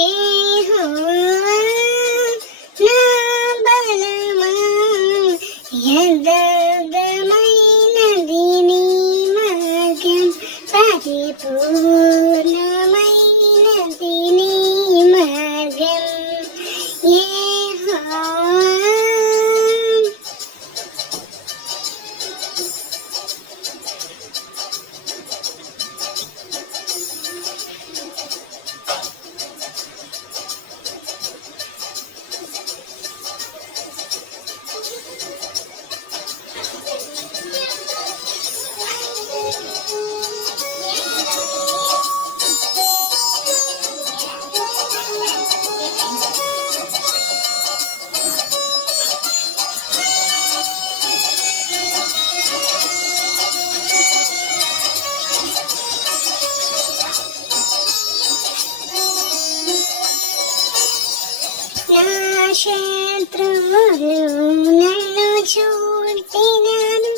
యెహోవా నా బలమా, యథార్థమైనది నీ మార్గం, పరిపూర్ణమైనది నీ మార్గం యెహోవా. నా శత్రువులు నన్ను చుట్టినాను,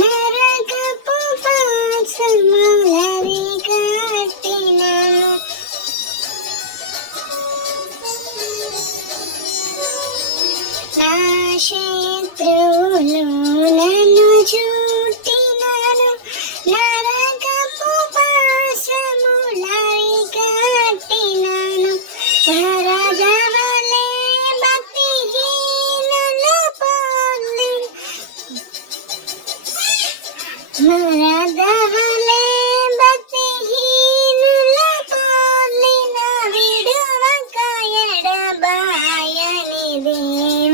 నరకపు పాశములవి కట్టినాను. నా శత్రువులు నన్ను చుట్టినాను, నరకపు పాశములవి కట్టినాను. రాజవలే భక్తిహీనుల పోలి, రాజవలే భక్తిహీనుల పోలిన విడువక ఎడబాయని దేవ,